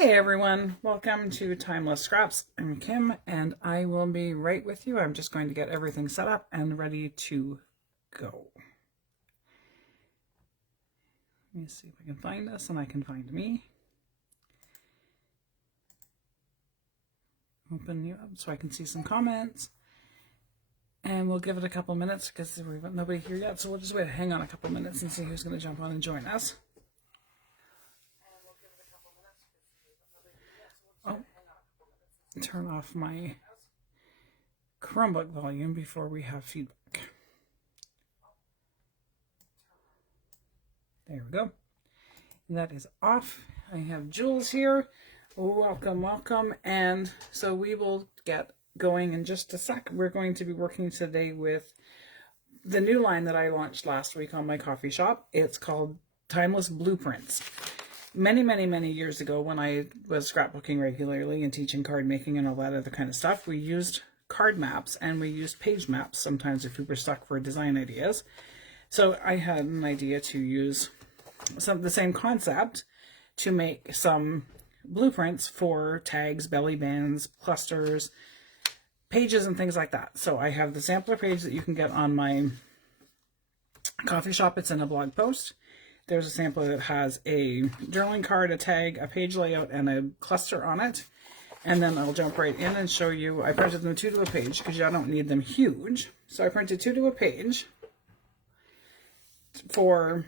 Hey everyone, welcome to Timeless Scraps. I'm Kim and I will be right with you. I'm just going to get everything set up and ready to go. Let me see if I can find us and I can find me. Open you up so I can see some comments. And we'll give it a couple minutes because we've got nobody here yet. So we'll just wait, hang on a couple minutes and see who's going to jump on and join us. Oh, turn off my Chromebook volume before we have feedback. There we go. That is off. I have Jules here. Welcome, welcome. And so we will get going in just a sec. We're going to be working today with the new line that I launched last week on my coffee shop. It's called Timeless Blueprints. Many years ago, when I was scrapbooking regularly and teaching card making and all that other kind of stuff, we used card maps and we used page maps sometimes if we were stuck for design ideas. So I had an idea to use the same concept to make some blueprints for tags, belly bands, clusters, pages, and things like that. So I have the sampler page that you can get on my coffee shop. It's in a blog post. There's a sampler that has a journaling card, a tag, a page layout, and a cluster on it. And then I'll jump right in and show you. I printed them 2 to a page because I don't need them huge. So I printed 2 to a page for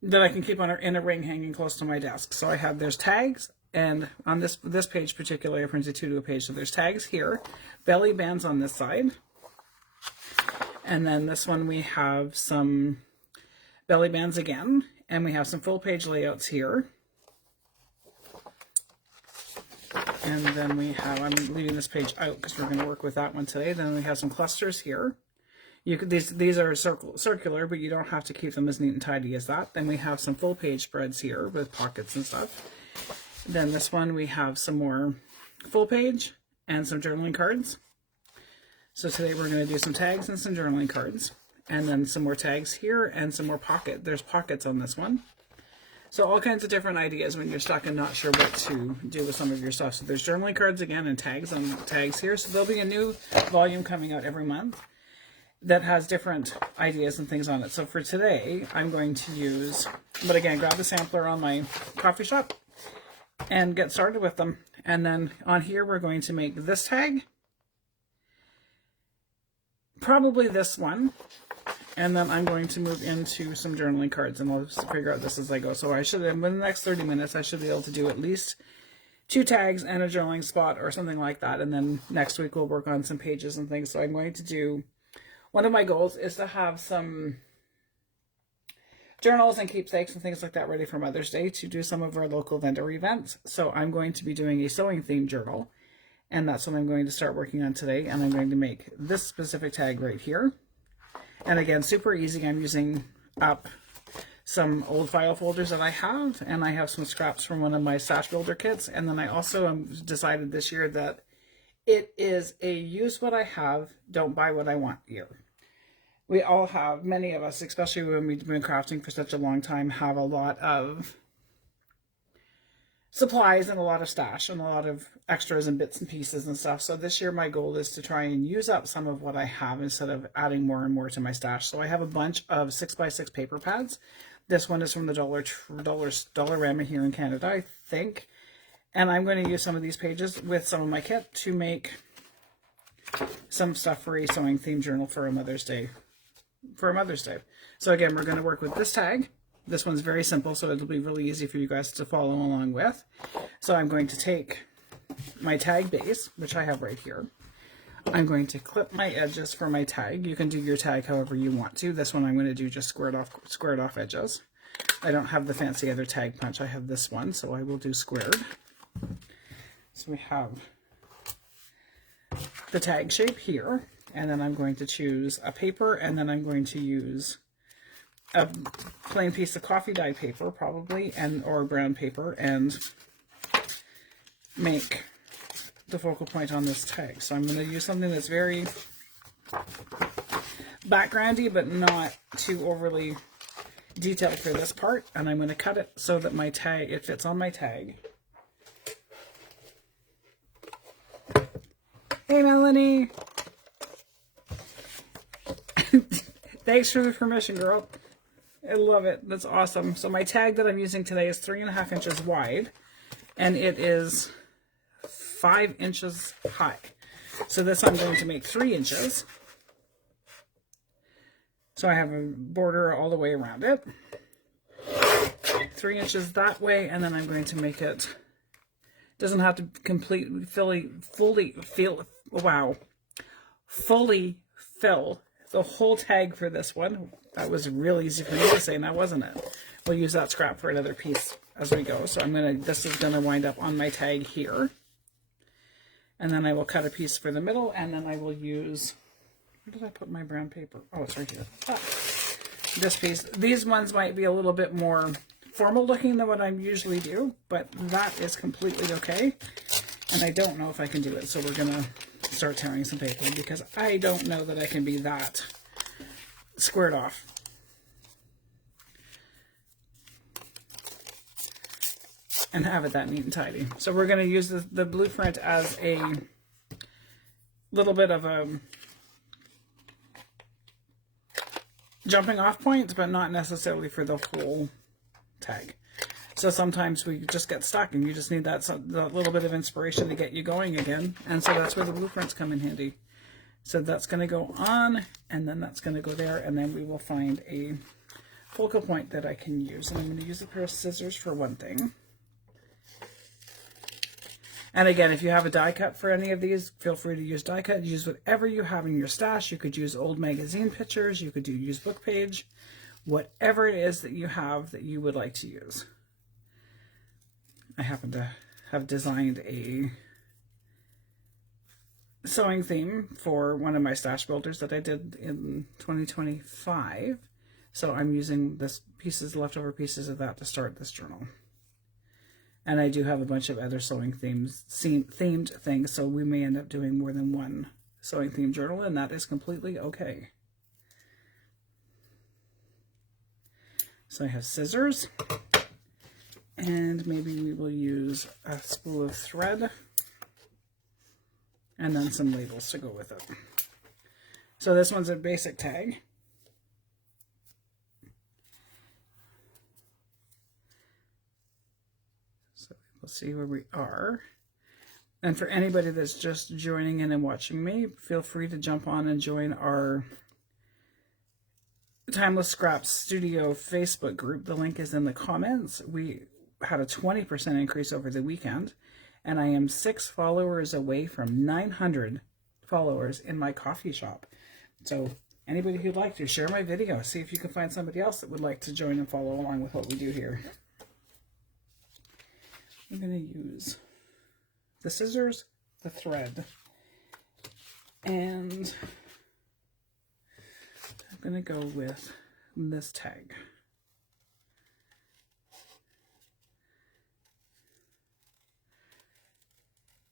that I can keep on in a ring hanging close to my desk. So I have, there's tags, and on this page particularly, I printed 2 to a page. So there's tags here, belly bands on this side. And then this one we have some belly bands again, and we have some full page layouts here. And then we have, I'm leaving this page out because we're going to work with that one today. Then we have some clusters here. You could, these are circular, but you don't have to keep them as neat and tidy as that. Then we have some full page spreads here with pockets and stuff. Then this one we have some more full page and some journaling cards. So today we're going to do some tags and some journaling cards, and then some more tags here and some more pocket. There's pockets on this one. So all kinds of different ideas when you're stuck and not sure what to do with some of your stuff. So there's journaling cards again and tags on tags here. So there'll be a new volume coming out every month that has different ideas and things on it. So for today, I'm going to use, but again, grab the sampler on my coffee shop and get started with them. And then on here, we're going to make this tag. Probably this one, and then I'm going to move into some journaling cards, and I'll figure out this as I go. So I should, in the next 30 minutes, I should be able to do at least 2 tags and a journaling spot or something like that. And then next week we'll work on some pages and things. So I'm going to do, one of my goals is to have some journals and keepsakes and things like that ready for Mother's Day to do some of our local vendor events. So I'm going to be doing a sewing themed journal. And that's what I'm going to start working on today. And I'm going to make this specific tag right here. And again, super easy. I'm using up some old file folders that I have. And I have some scraps from one of my stash builder kits. And then I also decided this year that it is a use what I have, don't buy what I want year. We all have, many of us, especially when we've been crafting for such a long time, have a lot of supplies and a lot of stash and a lot of extras and bits and pieces and stuff. So this year my goal is to try and use up some of what I have instead of adding more and more to my stash. So I have a bunch of 6x6 paper pads. This one is from the Dollarama here in Canada, I think. And I'm going to use some of these pages with some of my kit to make some stuff for a sewing themed journal for a Mother's Day. So again, we're going to work with this tag. This one's very simple, so it'll be really easy for you guys to follow along with. So I'm going to take my tag base, which I have right here. I'm going to clip my edges for my tag. You can do your tag however you want to. This one I'm going to do just squared off edges. I don't have the fancy other tag punch. I have this one, so I will do squared. So we have the tag shape here, and then I'm going to choose a paper, and then I'm going to use a plain piece of coffee dye paper probably, or brown paper, and make the focal point on this tag. So I'm going to use something that's very backgroundy but not too overly detail for this part, and I'm going to cut it so that my tag, it fits on my tag. Hey, Melanie. Thanks for the permission, girl. I love it. That's awesome. So my tag that I'm using today is 3.5 inches wide, and it is 5 inches high. So this I'm going to make 3 inches. So I have a border all the way around it. 3 inches that way, and then I'm going to make it, doesn't have to completely, fully fill the whole tag for this one. That was real easy for me to say, now wasn't it? We'll use that scrap for another piece as we go. So this is gonna wind up on my tag here. And then I will cut a piece for the middle, and then I will use, where did I put my brown paper? Oh, it's right here. This piece. These ones might be a little bit more formal looking than what I usually do, but that is completely okay. And I don't know if I can do it, so we're gonna start tearing some paper because I don't know that I can be that squared off. And have it that neat and tidy. So we're going to use the blueprint as a little bit of a jumping off point, but not necessarily for the whole tag. So sometimes we just get stuck and you just need that little bit of inspiration to get you going again. And so that's where the blueprints come in handy. So that's going to go on, and then that's going to go there, and then we will find a focal point that I can use. And I'm going to use a pair of scissors for one thing. And again, if you have a die cut for any of these, feel free to use die cut. Use whatever you have in your stash. You could use old magazine pictures. You could use book page. Whatever it is that you have that you would like to use. I happen to have designed a sewing theme for one of my stash builders that I did in 2025. So I'm using leftover pieces of that to start this journal. And I do have a bunch of other sewing themed things, so we may end up doing more than one sewing themed journal, and that is completely okay. So I have scissors, and maybe we will use a spool of thread, and then some labels to go with it. So this one's a basic tag. We'll see where we are. And for anybody that's just joining in and watching me, feel free to jump on and join our Timeless Scraps Studio Facebook group. The link is in the comments. We had a 20% increase over the weekend, and I am 6 followers away from 900 followers in my coffee shop. So anybody who'd like to share my video, see if you can find somebody else that would like to join and follow along with what we do here. I'm going to use the scissors, the thread, and I'm going to go with this tag.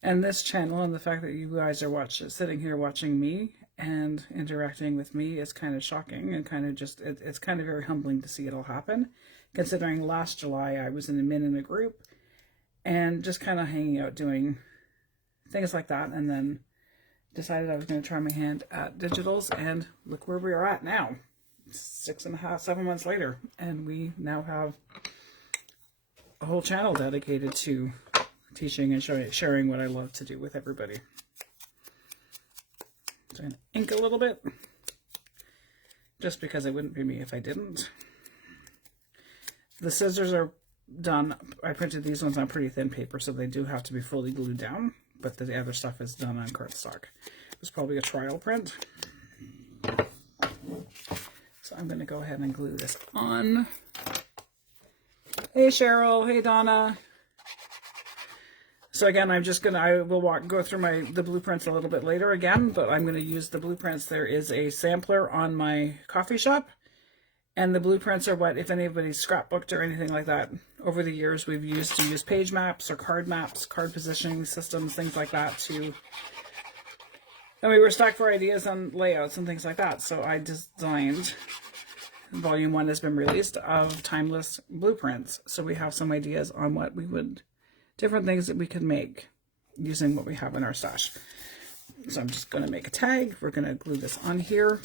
And this channel, and the fact that you guys are sitting here watching me and interacting with me is kind of shocking, and kind of just, it's kind of very humbling to see it all happen, considering last July I was in a group and just kind of hanging out doing things like that, and then decided I was going to try my hand at digitals, and look where we are at now, 7 months later, and we now have a whole channel dedicated to teaching and sharing what I love to do with everybody. So I'm going to ink a little bit, just because it wouldn't be me if I didn't. The scissors are done. I printed these ones on pretty thin paper, so they do have to be fully glued down, but the other stuff is done on cardstock. It was probably a trial print. So I'm going to go ahead and glue this on. Hey Cheryl, hey Donna. So again, I will go through the blueprints a little bit later again, but I'm going to use the blueprints. There is a sampler on my coffee shop. And the blueprints are what, if anybody's scrapbooked or anything like that, over the years we've used to use page maps or card maps, card positioning systems, things like that and we were stuck for ideas on layouts and things like that. So I designed volume 1 has been released of timeless blueprints. So we have some ideas on what we would, different things that we could make using what we have in our stash. So I'm just going to make a tag. We're going to glue this on here.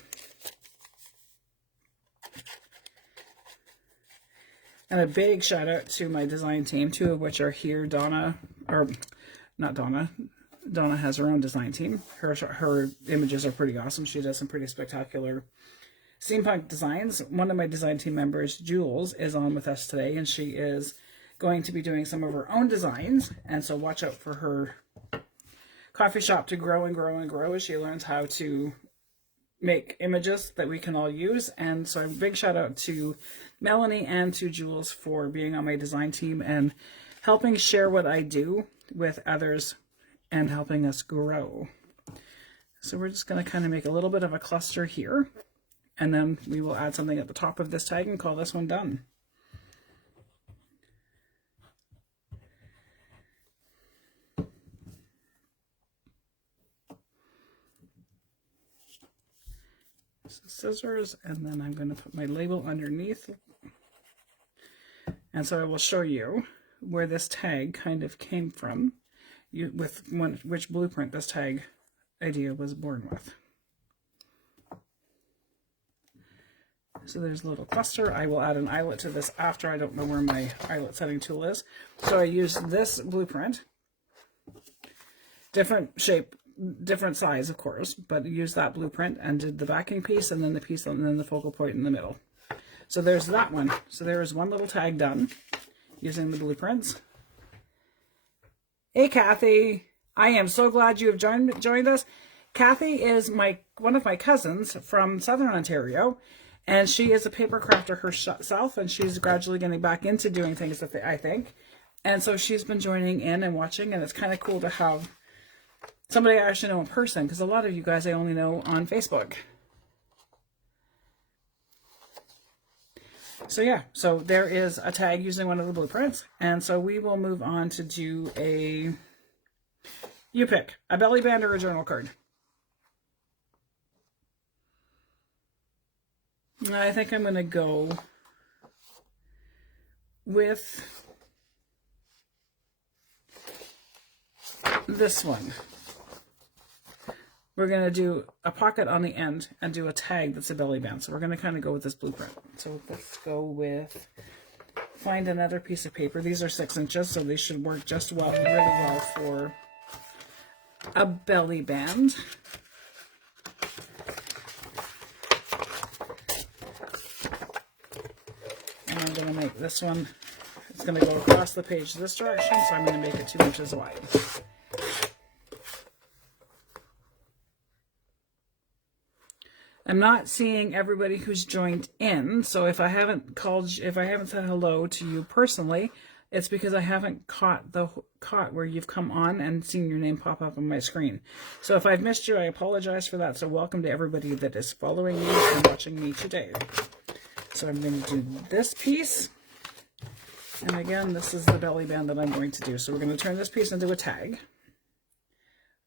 And a big shout out to my design team, 2 of which are here. Donna, or not Donna. Donna has her own design team. Her images are pretty awesome. She does some pretty spectacular steampunk designs. One of my design team members, Jules, is on with us today, and she is going to be doing some of her own designs. And so watch out for her coffee shop to grow and grow and grow as she learns how to make images that we can all use. And so a big shout out to Melanie and to Jules for being on my design team and helping share what I do with others and helping us grow. So we're just going to kind of make a little bit of a cluster here, and then we will add something at the top of this tag and call this one done. So scissors, and then I'm going to put my label underneath. And so I will show you where this tag kind of came from, which blueprint this tag idea was born with. So there's a little cluster. I will add an eyelet to this after. I don't know where my eyelet setting tool is. So I used this blueprint, different shape, different size, of course, but use that blueprint and did the backing piece and then the piece and then the focal point in the middle. So there's that one. So there is one little tag done using the blueprints. Hey Kathy, I am so glad you have joined us. Kathy is one of my cousins from Southern Ontario, and she is a paper crafter herself, and she's gradually getting back into doing things, I think. And so she's been joining in and watching, and it's kind of cool to have somebody I actually know in person, because a lot of you guys I only know on Facebook. So yeah, so there is a tag using one of the blueprints, and so we will move on to do you pick, a belly band or a journal card. I think I'm going to go with this one. We're going to do a pocket on the end and do a tag that's a belly band. So we're going to kind of go with this blueprint. So let's go with, find another piece of paper. These are 6 inches, so they should work just really well for a belly band. And I'm going to make this one, it's going to go across the page this direction, so I'm going to make it 2 inches wide. I'm not seeing everybody who's joined in, so if I haven't said hello to you personally, it's because I haven't caught where you've come on and seen your name pop up on my screen. So if I've missed you, I apologize for that. So welcome to everybody that is following me and watching me today. So I'm going to do this piece, and again, this is the belly band that I'm going to do. So we're going to turn this piece into a tag.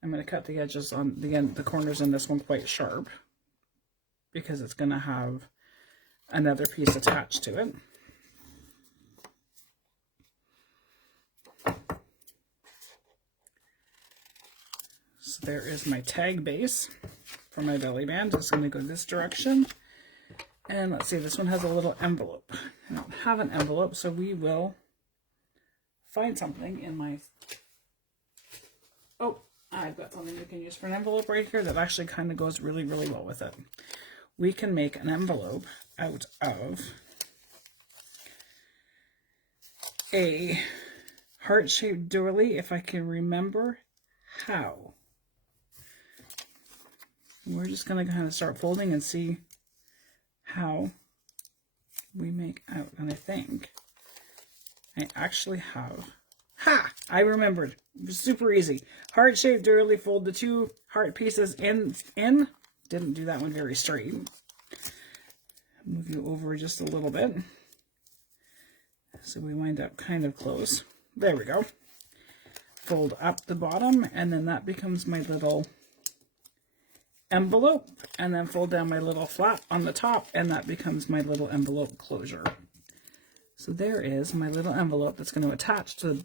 I'm going to cut the edges on the corners on this one quite sharp, because it's going to have another piece attached to it. So there is my tag base for my belly band. It's going to go this direction. And let's see, this one has a little envelope. I don't have an envelope, so we will find something in my... Oh, I've got something we can use for an envelope right here that actually kind of goes really, really well with it. We can make an envelope out of a heart-shaped doily, if I can remember how. We're just going to kind of start folding and see how we make out. And I think I actually have... Ha! I remembered. It was super easy. Heart-shaped doily, fold the 2 heart pieces in. Didn't do that one very straight. Move you over just a little bit, so we wind up kind of close. There we go. Fold up the bottom, and then that becomes my little envelope, and then fold down my little flap on the top, and that becomes my little envelope closure. So there is my little envelope that's going to attach to the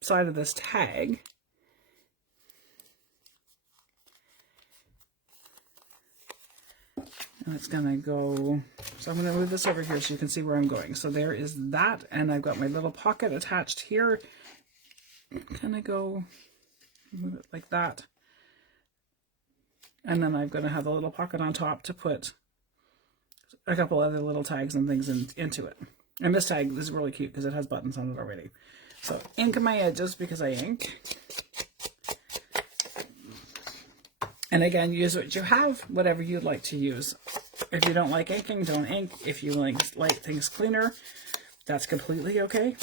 side of this tag. And it's going to go, so I'm going to move this over here so you can see where I'm going. So there is that, and I've got my little pocket attached here. Kind of go, move it like that. And then I'm going to have a little pocket on top to put a couple other little tags and things into it. And this tag is really cute because it has buttons on it already. So ink my edges because I ink. And again, use what you have, whatever you'd like to use. If you don't like inking, don't ink. If you like things cleaner, that's completely okay.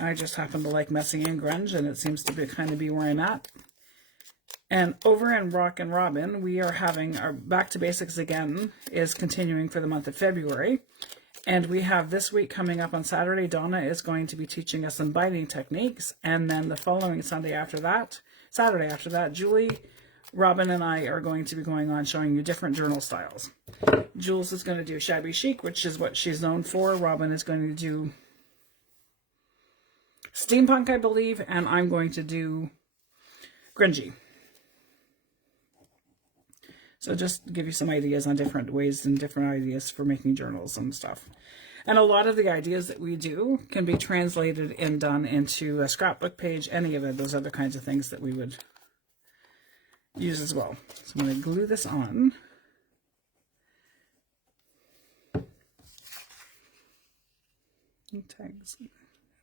I just happen to like messy and grunge, and it seems to be kind of be where I'm at. And over in Rockin' Robin, we are having our Back to Basics again is continuing for the month of February. And we have this week coming up on Saturday, Donna is going to be teaching us some binding techniques. And then the following Saturday after that, Julie, Robin, and I are going to be going on showing you different journal styles. Jules is going to do shabby chic, which is what she's known for. Robin is going to do steampunk, I believe, and I'm going to do grungy. So just to give you some ideas on different ways and different ideas for making journals and stuff. And a lot of the ideas that we do can be translated and done into a scrapbook page, any of those other kinds of things that we would use as well. So I'm going to glue this on. Tags.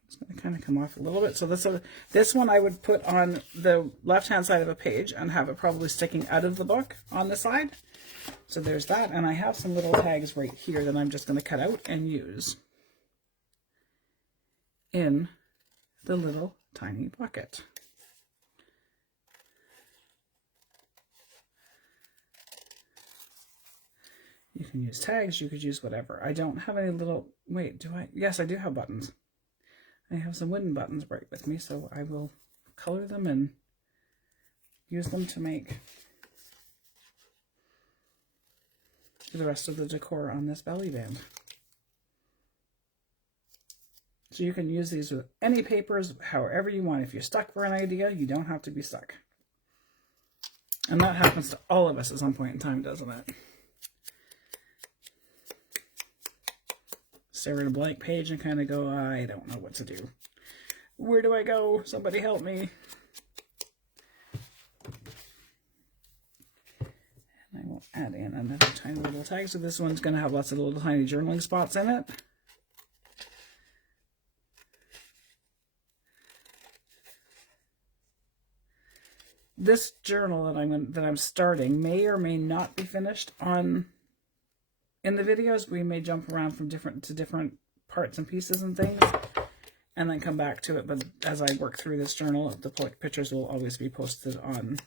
It's going to kind of come off a little bit. So this one I would put on the left-hand side of a page and have it probably sticking out of the book on the side. So there's that. And I have some little tags right here that I'm just going to cut out and use in the little tiny pocket. You can use tags, you could use whatever. I don't have any little, wait, do I? Yes, I do have buttons. I have some wooden buttons right with me, so I will color them and use them to make the rest of the decor on this belly band. So you can use these with any papers, however you want. If you're stuck for an idea, you don't have to be stuck. And that happens to all of us at some point in time, doesn't it? Stare at a blank page and kind of go, I don't know what to do. Where do I go? Somebody help me. And I will add in another tiny little tag. So this one's going to have lots of little tiny journaling spots in it. This journal that I'm starting may or may not be finished on. In the videos, we may jump around from different parts and pieces and things, and then come back to it. But as I work through this journal, the pictures will always be posted on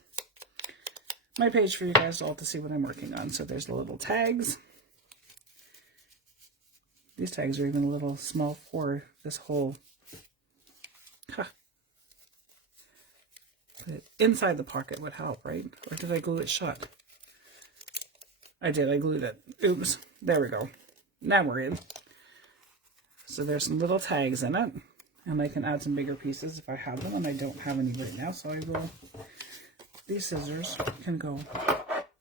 my page for you guys all to see what I'm working on. So there's the little tags. These tags are even a little small for this whole. Huh. But inside the pocket would help, right? Or did I glue it shut? I did, I glued it. Oops, there we go. Now we're in. So there's some little tags in it, and I can add some bigger pieces if I have them, and I don't have any right now, so I will. These scissors can go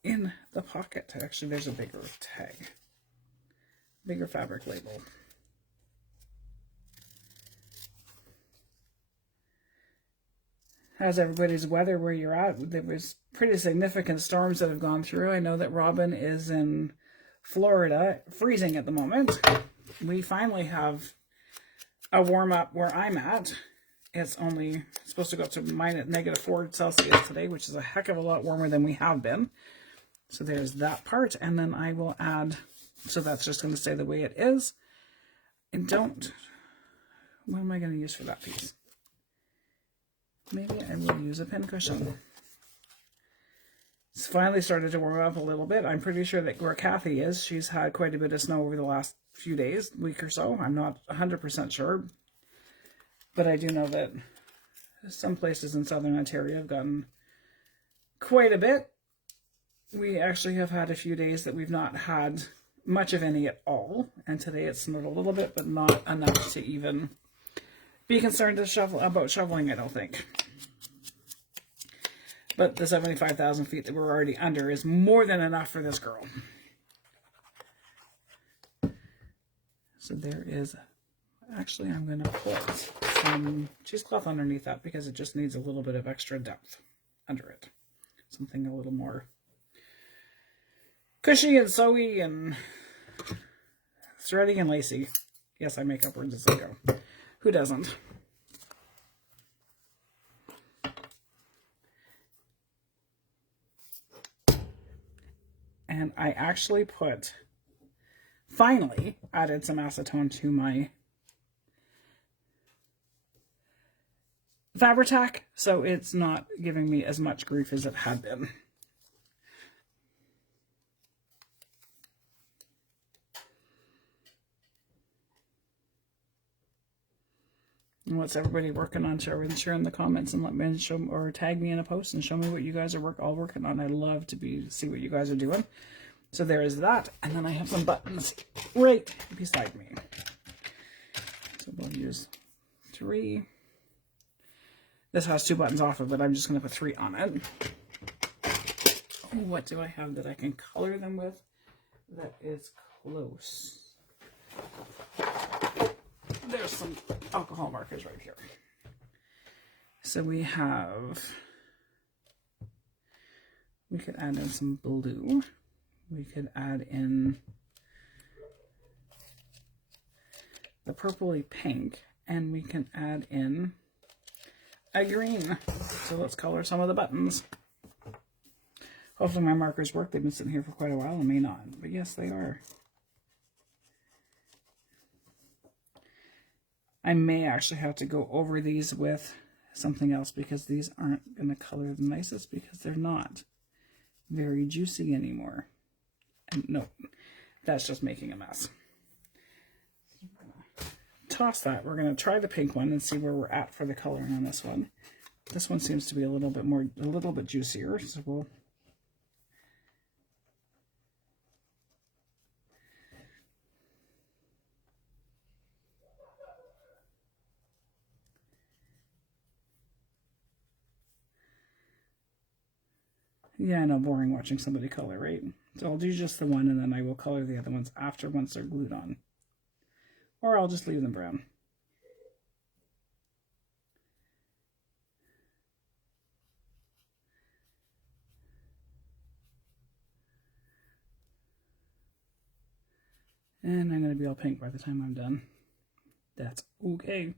in the pocket. Actually, there's a bigger tag, bigger fabric label. How's everybody's weather where you're at? There was pretty significant storms that have gone through. I know that Robin is in Florida, freezing at the moment. We finally have a warm up where I'm at. It's only supposed to go up to -4 Celsius today, which is a heck of a lot warmer than we have been. So there's that part. And then I will add, so that's just going to stay the way it is. And what am I going to use for that piece? Maybe I will use a pincushion. It's finally started to warm up a little bit. I'm pretty sure that where Kathy is, she's had quite a bit of snow over the last few days, week or so. I'm not 100% sure. But I do know that some places in southern Ontario have gotten quite a bit. we actually have had a few days that we've not had much of any at all. And today it snowed a little bit, but not enough to even be concerned about shoveling, I don't think. But the 75,000 feet that we're already under is more than enough for this girl. So there is, actually I'm going to put some cheesecloth underneath that because it just needs a little bit of extra depth under it. Something a little more cushy and sewy and thready and lacy. Yes, I make up words as I go. Who doesn't? And I actually finally added some acetone to my Fabri-Tac, so it's not giving me as much grief as it had been. And what's everybody working on? Share in the comments and let me show or tag me in a post and show me what you guys are all working on. I'd love to see what you guys are doing. So there is that, and then I have some buttons right beside me. So we'll use 3. This has 2 buttons off of it. I'm just going to put 3 on it. What do I have that I can color them with? That is close. There's some alcohol markers right here. So we could add in some blue. We could add in the purpley pink, and we can add in a green. So let's color some of the buttons. Hopefully my markers work. They've been sitting here for quite a while and may not, but yes, they are. I may actually have to go over these with something else because these aren't going to color the nicest because they're not very juicy anymore. And no, that's just making a mess. Toss that. We're going to try the pink one and see where we're at for the coloring on this one. This one seems to be a little bit juicier, so we'll yeah, I know, boring watching somebody color, right? So I'll do just the one and then I will color the other ones after once they're glued on. Or I'll just leave them brown. And I'm going to be all pink by the time I'm done. That's okay.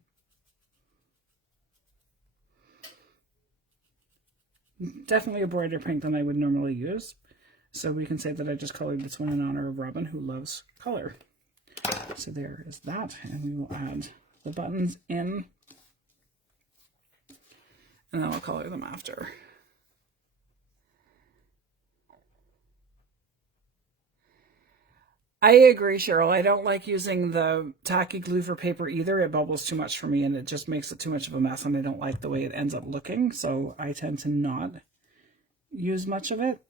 Definitely a brighter pink than I would normally use. So we can say that I just colored this one in honor of Robin, who loves color. So there is that. And we will add the buttons in. And then I'll color them after. I agree, Cheryl. I don't like using the tacky glue for paper either. It bubbles too much for me and it just makes it too much of a mess, and I don't like the way it ends up looking. So I tend to not use much of it.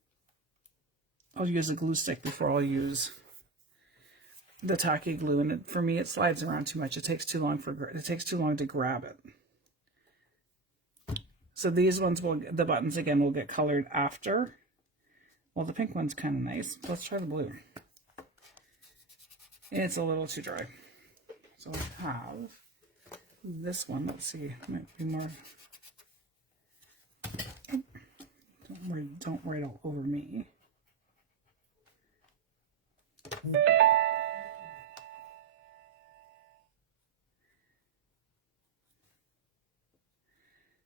I'll use a glue stick before I'll use the tacky glue, and for me it slides around too much. It takes too long to grab it. So these ones the buttons again will get colored after. Well, the pink one's kind of nice. Let's try the blue. It's a little too dry. So I have this one. Let's see. It might be more. Don't write all over me.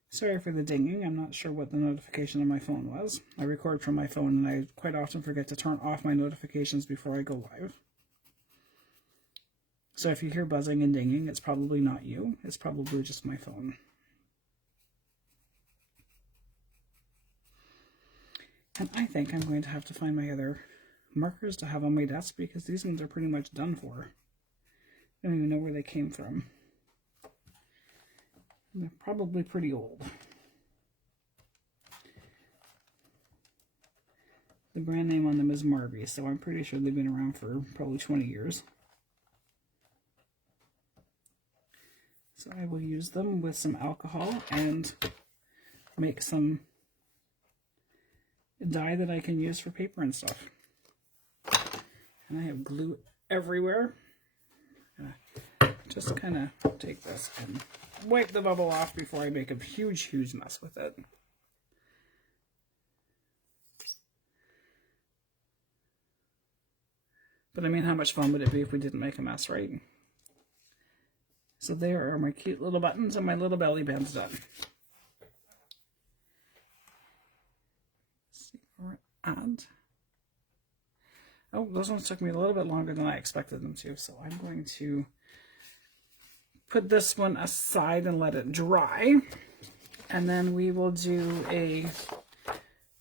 Sorry for the dinging. I'm not sure what the notification on my phone was. I record from my phone and I quite often forget to turn off my notifications before I go live. So if you hear buzzing and dinging, it's probably not you. It's probably just my phone. And I think I'm going to have to find my other markers to have on my desk because these ones are pretty much done for. I don't even know where they came from. They're probably pretty old. The brand name on them is Marby, so I'm pretty sure they've been around for probably 20 years. So I will use them with some alcohol and make some dye that I can use for paper and stuff. And I have glue everywhere. Just kind of take this and wipe the bubble off before I make a huge mess with it. But I mean, how much fun would it be if we didn't make a mess, right? So there are my cute little buttons and my little belly bands done. Let's see where we're at. Oh, those ones took me a little bit longer than I expected them to, so I'm going to put this one aside and let it dry. And then we will do a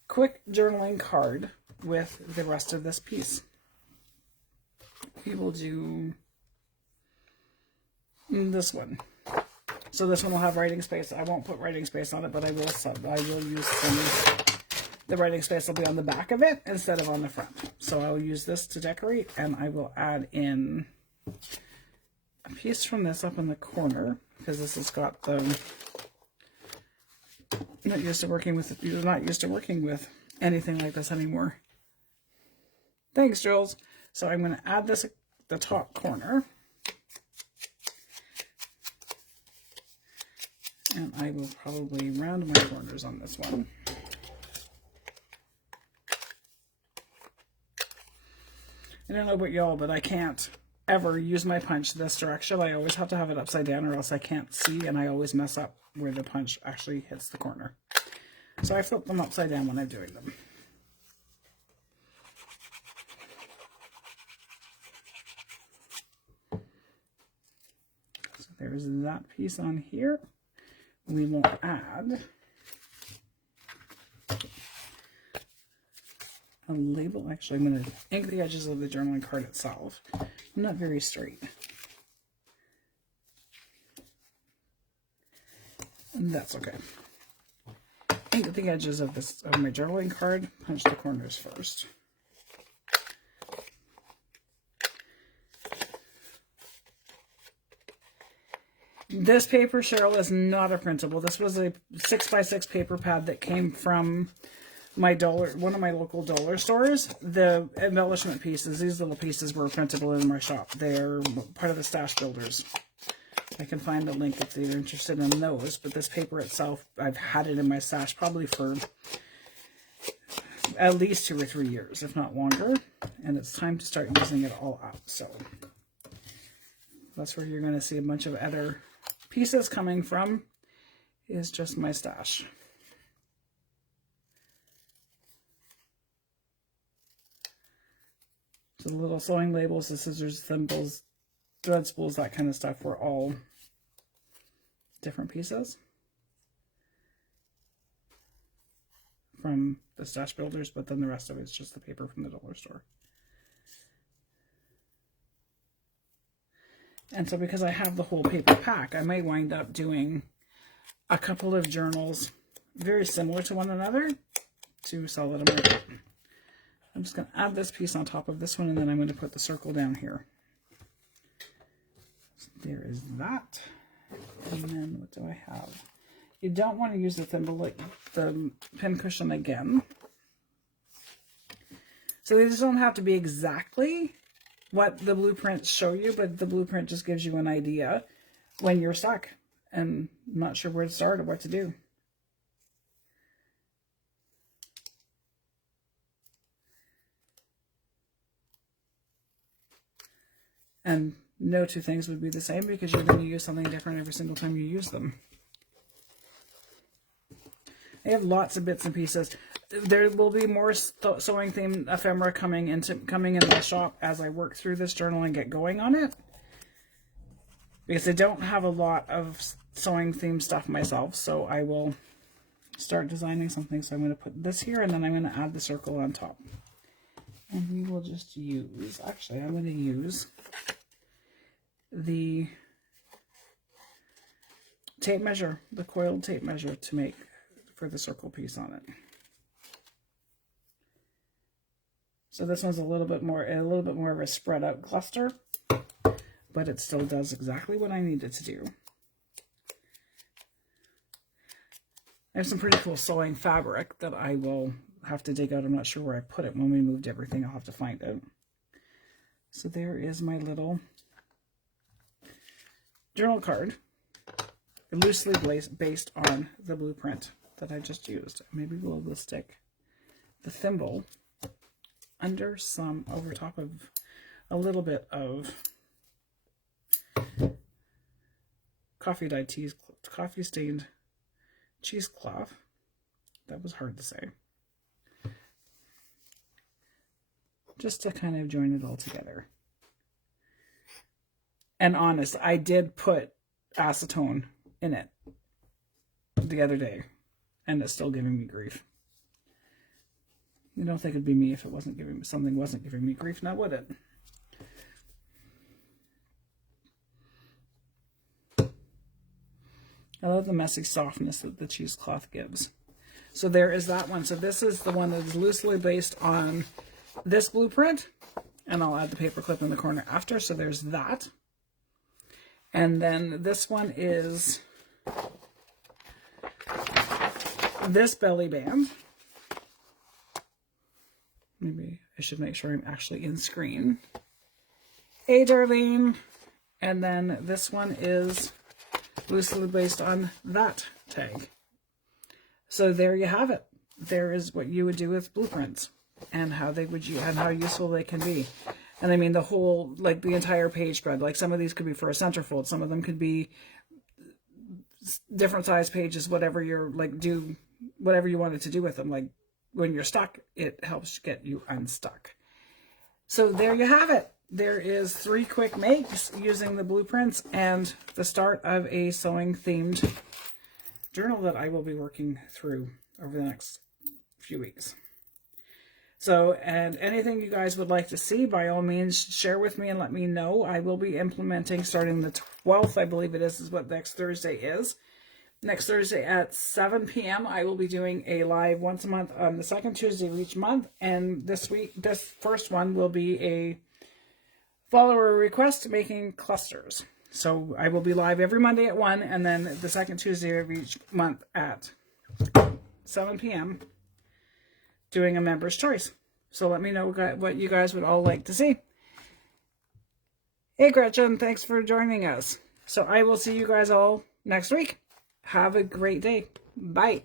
quick journaling card with the rest of this piece. We will do this one. So this one will have writing space. I won't put writing space on it, but I will use the writing space will be on the back of it instead of on the front. So I'll use this to decorate, and I will add in a piece from this up in the corner, because this has got the not used to working with anything like this anymore. Thanks, Jules. So I'm going to add this at the top corner. And I will probably round my corners on this one. I don't know about y'all, but I can't ever use my punch this direction. I always have to have it upside down or else I can't see, and I always mess up where the punch actually hits the corner. So I flip them upside down when I'm doing them. So there's that piece on here. We will add a label. Actually, I'm going to ink the edges of the journaling card itself. I'm not very straight. And that's okay. Ink the edges of my journaling card. Punch the corners first. This paper, Cheryl, is not a printable. This was a 6x6 paper pad that came from one of my local dollar stores. The embellishment pieces, these little pieces were printable in my shop. They're part of the Stash Builders. I can find a link if you're interested in those, but this paper itself, I've had it in my stash probably for at least 2 or 3 years, if not longer, and it's time to start using it all up. So that's where you're going to see a bunch of other pieces coming from, is just my stash. So the little sewing labels, the scissors, thimbles, thread spools, that kind of stuff were all different pieces from the Stash Builders, but then the rest of it is just the paper from the dollar store. And so because I have the whole paper pack, I might wind up doing a couple of journals very similar to one another to sell it in my shop. I'm just going to add this piece on top of this one, and then I'm going to put the circle down here. So there is that. And then what do I have? You don't want to use the thimble, like the pin cushion again. So they just don't have to be exactly what the blueprints show you, but the blueprint just gives you an idea when you're stuck and not sure where to start or what to do. And no two things would be the same because you're going to use something different every single time you use them. I have lots of bits and pieces. There will be more sewing theme ephemera coming in my shop as I work through this journal and get going on it. Because I don't have a lot of sewing theme stuff myself, so I will start designing something. So I'm going to put this here, and then I'm going to add the circle on top. And we will just use, actually I'm going to use the tape measure, the coiled tape measure to make for the circle piece on it. So this one's a little bit more of a spread out cluster, but it still does exactly what I need it to do. I have some pretty cool sewing fabric that I will have to dig out. I'm not sure where I put it when we moved everything. I'll have to find it. So there is my little journal card, loosely based on the blueprint that I just used. Maybe we'll stick the thimble under over top of a little bit of coffee stained cheesecloth. That was hard to say. Just to kind of join it all together. And honest, I did put acetone in it the other day, and it's still giving me grief. You don't think it'd be me if it wasn't giving me grief, now would it? I love the messy softness that the cheesecloth gives. So there is that one. So this is the one that is loosely based on this blueprint, and I'll add the paper clip in the corner after. So there's that. And then this one is this belly band. Maybe I should make sure I'm actually in screen. Hey, Darlene. And then this one is loosely based on that tag. So there you have it. There is what you would do with blueprints and how useful they can be. And I mean the whole, like the entire page spread, like some of these could be for a centerfold, some of them could be different size pages, whatever you're like, do whatever you wanted to do with them. Like when you're stuck, it helps get you unstuck. So there you have it. There is 3 quick makes using the blueprints and the start of a sewing themed journal that I will be working through over the next few weeks. So, and anything you guys would like to see, by all means, share with me and let me know. I will be implementing starting the 12th, I believe it is what next Thursday is. Next Thursday at 7 p.m. I will be doing a live once a month on the second Tuesday of each month. And this first one will be a follower request making clusters. So I will be live every Monday at 1, and then the second Tuesday of each month at 7 p.m. doing a member's choice. So let me know what you guys would all like to see. Hey Gretchen, thanks for joining us. So I will see you guys all next week. Have a great day. Bye.